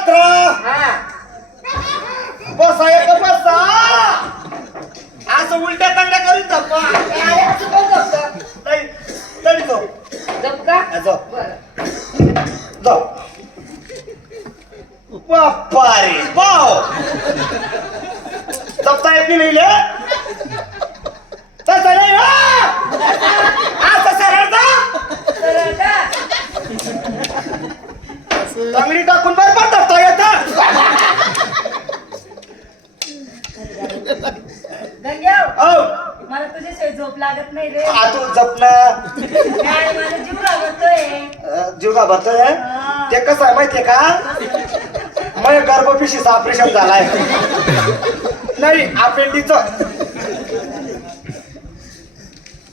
पत्रा हा. बसा एक बसा! असं उलट्या तांड्या करून झप्पा काय असं कोण झोपतं? जाऊ झोप. का? जाऊ बरं. जाऊ बाप्पा रे पाव जपता येत नाही लिहिले? तसं नाही हो. असं सरळ जा सरळ का चांगली टाकून बरोबर धरता येतं गंग्याव हो मला तुझ्याशिवाय झोप लागत नाही रे. आ तू जपणं काय माझा जीव लागतोय अं, जीव घाबरतोय. ते कसं आहे माहितीये का? मग गर्भपिशीचं ऑपरेशन झालाय. नाही अपेंडिच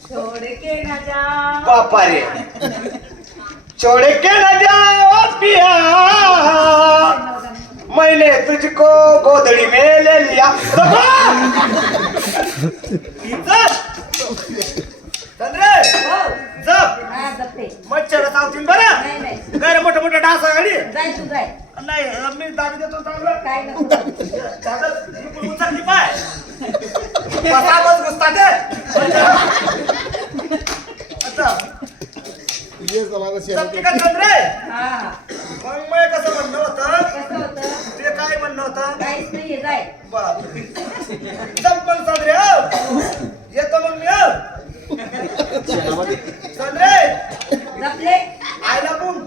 छोड़ के ना जा बापा रे छोड़े के न जाओ पिया मैंने तुझको गोदड़ी में ले लिया चंद्रे हो जप हा जपते मच्छर चावतील बरं नाही नाही काय रे मोठं मोठं डास गाडी जाय तू जाय नाही मी दाबी देतो चांगलं काय नको दादा, इकडून उचलली पाय चंद्रे? हा. मग मग कसं म्हणणं होतं? कसं होतं? ते काय म्हणणं होतं? काहीच नाहीये जाय. जप मग चंद्रे हो. येतो मग मी हो. चंद्रे. जपले आयला बुम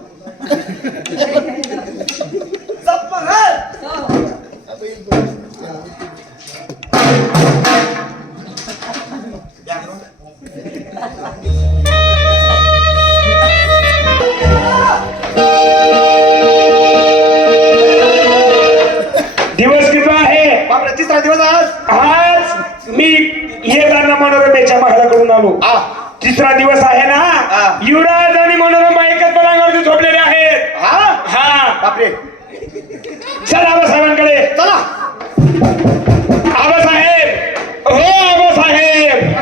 तिसरा दिवस आहे. ना? युवराज आणि मनोरमा एकच पलंगावरती झोपलेले आहेत. हा? हा. बापरे. चला आबासाहेबांकडे चला. आबासाहेब हो आबासाहेब.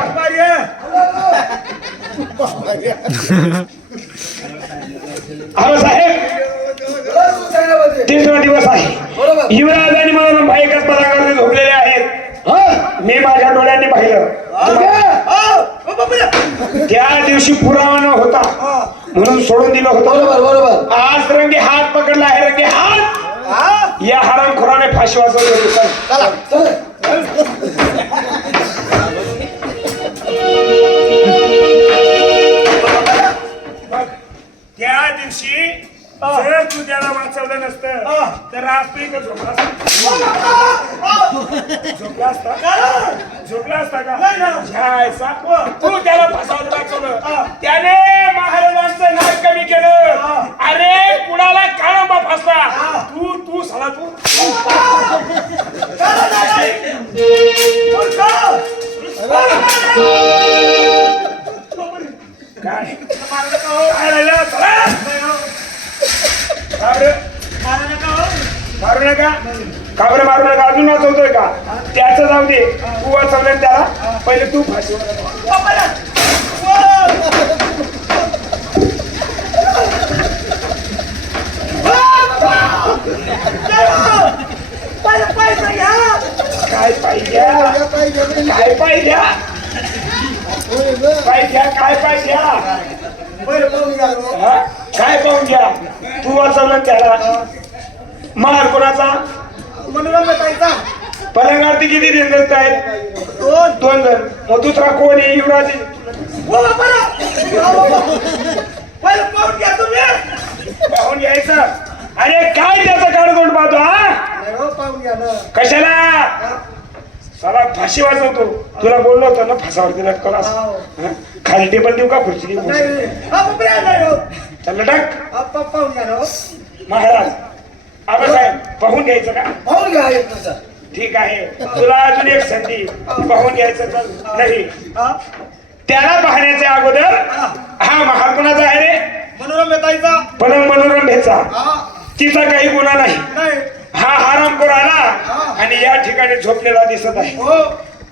आबासाहेब तिसरा दिवस आहे. युवराज आणि मनोरमा एकच पलंगावरती झोपलेले आहेत मी माझ्या डोळ्यांनी पाहिलं आ, ओ बापरे. त्या दिवशी पुरावा न होता म्हणून सोडून दिलं होतं. बरोबर बरोबर. आज रंगे हात पकडला आहे रंगे हात. हा? या हरामखोराने फाशी वाजवली त्या दिवशी जर तू त्याला वाचवलं नसतं. तर आज तू इथं झोपला असता. झोपला असता? झोपला असता का. तू त्याला फसावलं वाचवलं. त्याने महाराजांचं नाक कमी केलं. अरे कुणाला काळंबा फसला? तू तू सला तू. नका. का बरं मारू नका. अजून वाचवतोय का? त्याचं जाऊ दे. तू वाचवलं त्याला? पहिले तू फाशी. काय पाहिजे? काय पाहिजे? पाहिजे काय पाहिजे? काय पाहून घ्या? तू वाचवलं त्याला. मार कोणाचा? मनोरम भेटायचा पलंगावरती किती दिवस आहेत? दोन. दोन जण. मग दुसरा कोण आहे? युवराज बापरा. ओ बाबा. पहिले पाहून घ्या तुम्ही. पाहून घ्यायचं. अरे काय त्याचं काढतोंड पाहतो हा? नाही हो, पाहून घ्या ना. कशाला? साला फाशी वाजवतो. तुला बोललो होतो ना फासावरती लटकवला असं. खाली टेबल देऊ का? खुर्ची देऊ? नाही नाही. हा, बापरे, नाही हो. चल टाक हा, पा- पाहून घ्या ना हो. महाराज. आबासाहेब पाहून घ्यायचं का? पाहून घ्या एक तसा. ठीक आहे. तुला अजून एक संधी. पाहून घ्यायचं चल नाही? त्याला पाहण्याच्या अगोदर हा. महार कोणाचा आहे रे मनोरम भेटायचा? पलंग मनोरम हा. तिचा काही गुन्हा नाही. नाही. हा आरामखोर आला आणि या ठिकाणी झोपलेला दिसत आहे. हो.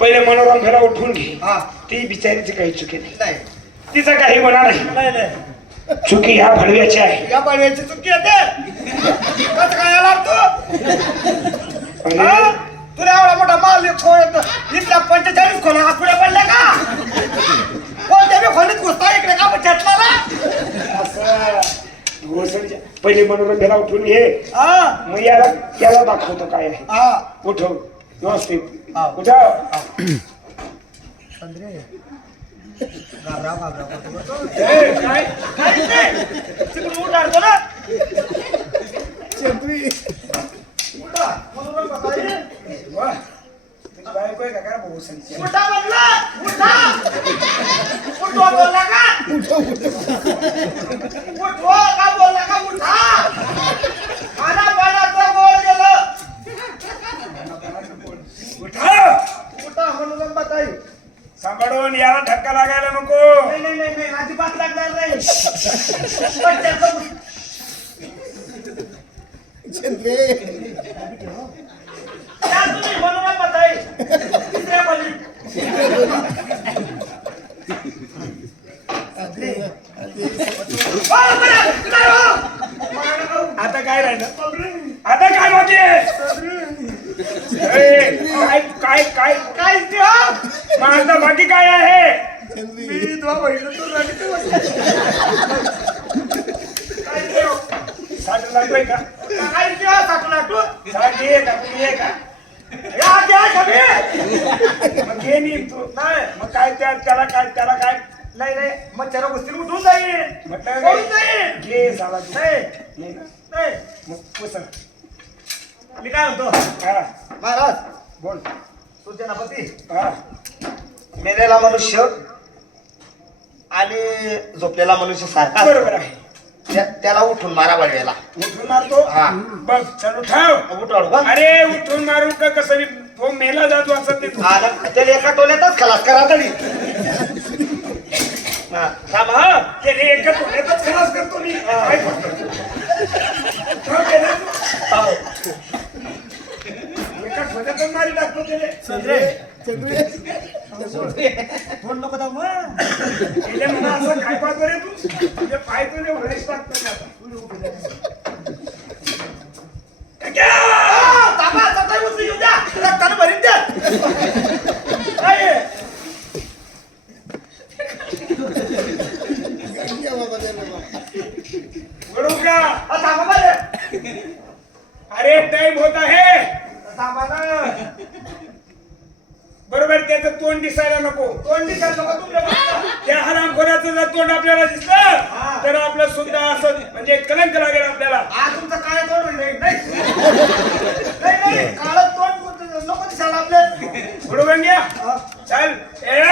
पहिले मनोरम भेला उठून घे. ती बिचारीची काही चुकी नाही. तिचा काही गुन्हा नाही. चुकी ह्या भडव्याची आहे. या पाण्याची चुकी येते कसं काय आला तू? हा? तुला एवढा मोठा माल खोल इथल्या पंचेचाळीस खोला हा पुढे पडल्या का? कोणत्या बी खोलीत घुसता इकडे का चटला असं घोसडीच्या पहिले मनोरंजन उठून ये हा? मग याला याला दाखवतो काय आहे. हा. उठव. व्यवस्थित. हा. उठव. ए, काय. तिकडून उठाडतो ना उठा. मनोरंजन बघायला. वा. तुझी बायको आहे का काय घोसडीची? उठा म्हणलं उठा उठवा बोलला का उठवा का बोलला का उठा खाना पाण्याचं गोळ गेलं उठव उठा म्हणून बताई सांभाळून याला धक्का लागायला नको नाही नाही नाही नाही अजिबात लागणार नाही पण त्याचं हो? आता काय राहिलं आता काय ए, काय काय काय? माझा बाकी काय आहे मी तुला बघितलं तू रडते वाटतं. काय ते हो? साठ लागतोय का? साठ ये का तुम्ही ये का या, द्या, कमी. मग घे नी तू नाही मग काय त्या त्याला काय त्याला काय नाही नाही मच्छर गोष्टी उठून जाईल म्हटलं पळून काय? जाईल घे साला तू. नाही नाही ना? नाही. मग. मी काय म्हणतो? हा. महाराज. बोल. सूचनापती हा. मेलेला मनुष्य आणि झोपलेला मनुष्य सारखा बरोबर आहे. त्या- त्याला उठून मारा बळवेला उठून मारतो? हा. बघ चल उठाव. उठाडू का अरे उठून मारू का? कसं तो मेला जातो असं ते. तू ना, त्याला एका टोल्यातच खलास करा तरी हा, थांब हा. त्याने एका टोण्यातच खलास करतो मी. काय करतो? ठेव त्याला. हो. एका मारी टाकतो त्याने फोन नको दाबू, हा. त्याने म्हणा असं काय पाहतो रे तू तुझे पाय तुझे टाकतो मी आता क्या? हा, थांबा, सकाळी उचलून येऊ द्या. रक्तानं भरीन द्या. काय? वळू का हा, थांबा बरं. अरे टाइम होत आहे थांबा ना. बरोबर त्याचं तोंड दिसायला नको तोंड दिसायला नको तुमच्या. त्या हरामखोराचं जर तोंड आपल्याला. दिसलं तर आपलं सुद्धा असं म्हणजे कलंक लागेल आपल्याला हा, तुमचं काळं तोंड. नाही नाही, काळं तोंड नको दिसायला आपलं. पुढे गंग्या. चल ए!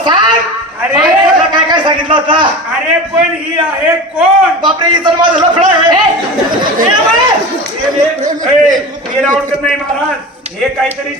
सांग अरे तुला काय काय सांगितलं होतं अरे पण ही आहे कोण बापरे इथं माझं लफडं आहे ए, ए. हे- हे- हे, नाही महाराज हे काहीतरी